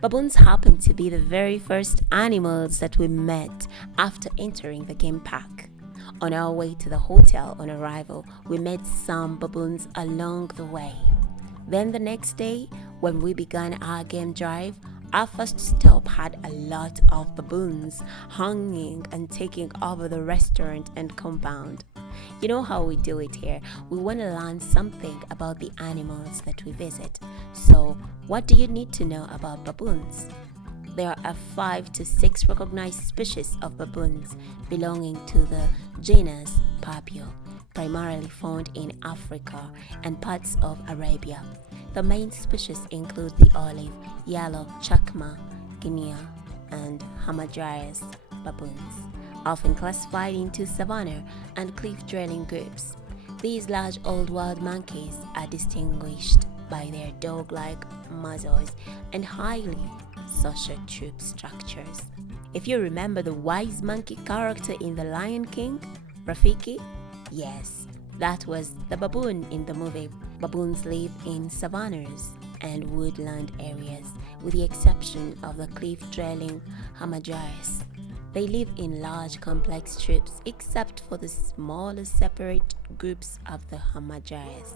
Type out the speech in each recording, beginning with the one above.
Baboons happen to be the very first animals that we met after entering the game park. On our way to the hotel on arrival, we met some baboons along the way. Then the next day, when we began our game drive, our first stop had a lot of baboons hanging and taking over the restaurant and compound. You know how we do it here. We want to learn something about the animals that we visit. So, what do you need to know about baboons? There are 5 to 6 recognized species of baboons belonging to the genus Papio, primarily found in Africa and parts of Arabia. The main species include the olive, yellow, chacma, Guinea, and Hamadryas baboons, often classified into savanna and cliff-dwelling groups. These large old wild monkeys are distinguished by their dog-like muzzles and highly social troop structures. If you remember the wise monkey character in The Lion King, Rafiki, yes, that was the baboon in the movie. Baboons live in savannas and woodland areas, with the exception of the cliff-dwelling Hamadryas. They live in large complex troops except for the smaller separate groups of the Hamadryas.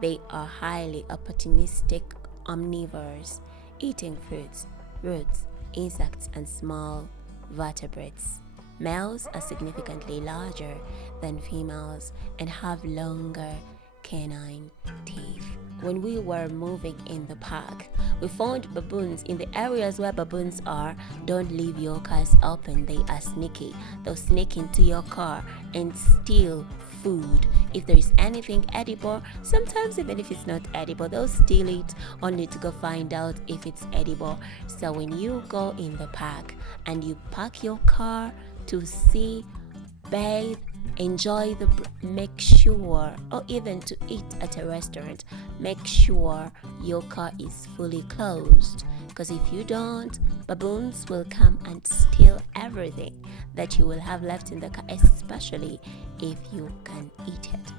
They are highly opportunistic omnivores, eating fruits, roots, insects, and small vertebrates. Males are significantly larger than females and have longer canine teeth. When we were moving in the park, we found baboons in the areas where baboons are. Don't leave your cars open, they are sneaky. They'll sneak into your car and steal food. If there is anything edible, sometimes even if it's not edible, they'll steal it only to go find out if it's edible. So when you go in the park and you park your car to see, bathe, enjoy make sure, or even to eat at a restaurant, make sure your car is fully closed, because if you don't, baboons will come and steal everything that you will have left in the car, especially if you can eat it.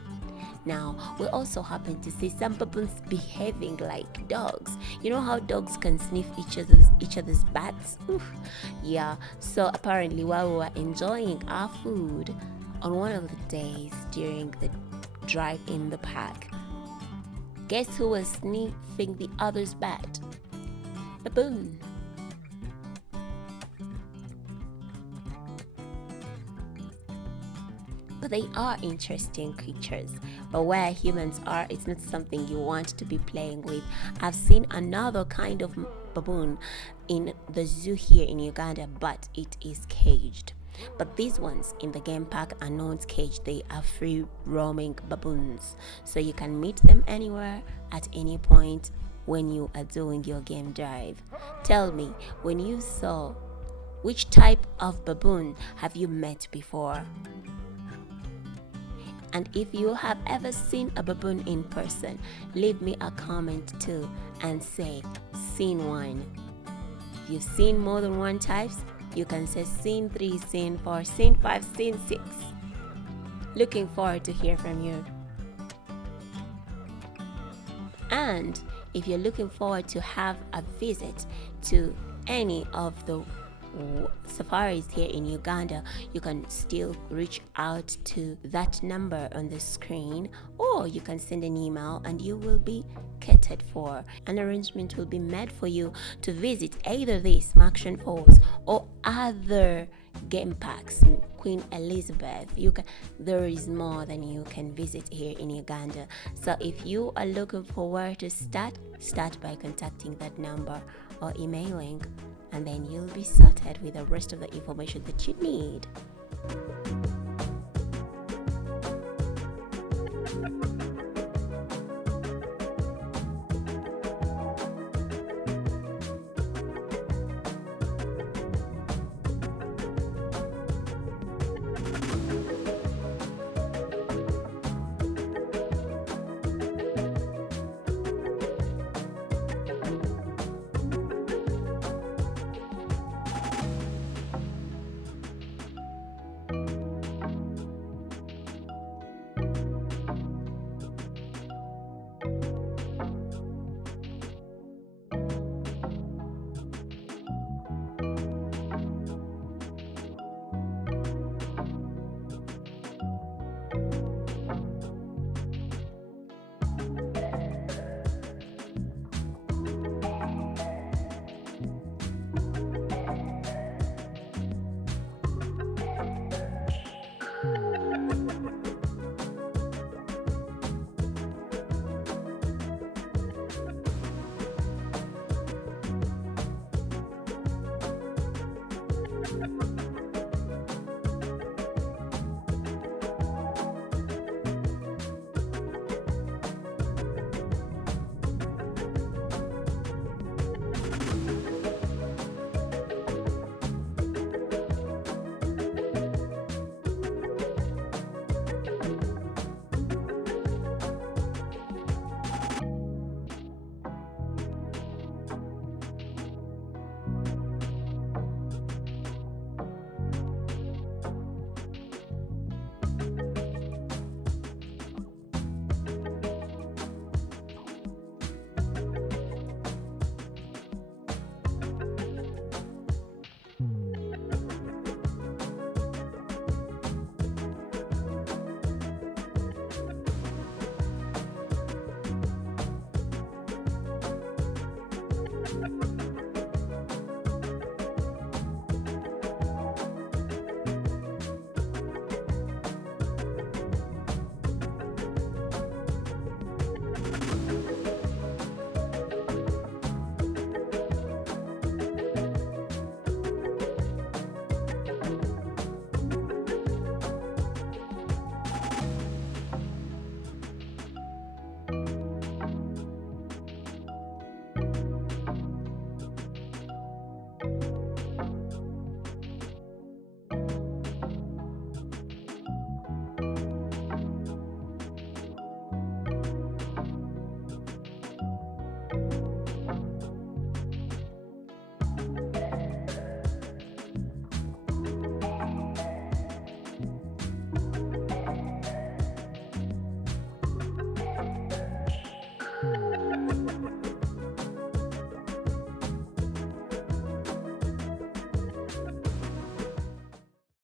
Now, we also happen to see some baboons behaving like dogs. You know how dogs can sniff each other's butts? Oof. Yeah, so apparently while we were enjoying our food on one of the days during the drive in the park, guess who was sniffing the other's butt? Baboon. But they are interesting creatures. But where humans are, it's not something you want to be playing with. I've seen another kind of baboon in the zoo here in Uganda, but it is caged. But these ones in the game park are not caged. They are free roaming baboons. So you can meet them anywhere at any point when you are doing your game drive. Tell me, when you saw, which type of baboon have you met before? And if you have ever seen a baboon in person, leave me a comment too and say, scene 1. If you've seen more than one types, you can say scene 3, scene 4, scene 5, scene 6. Looking forward to hear from you. And if you're looking forward to have a visit to any of the safaris here in Uganda, you can still reach out to that number on the screen, or you can send an email and you will be catered for. An arrangement will be made for you to visit either this Markshan Falls or other game parks. Queen Elizabeth, there is more than you can visit here in Uganda. So if you are looking for where to start by contacting that number or emailing, and then you'll be sorted with the rest of the information that you need.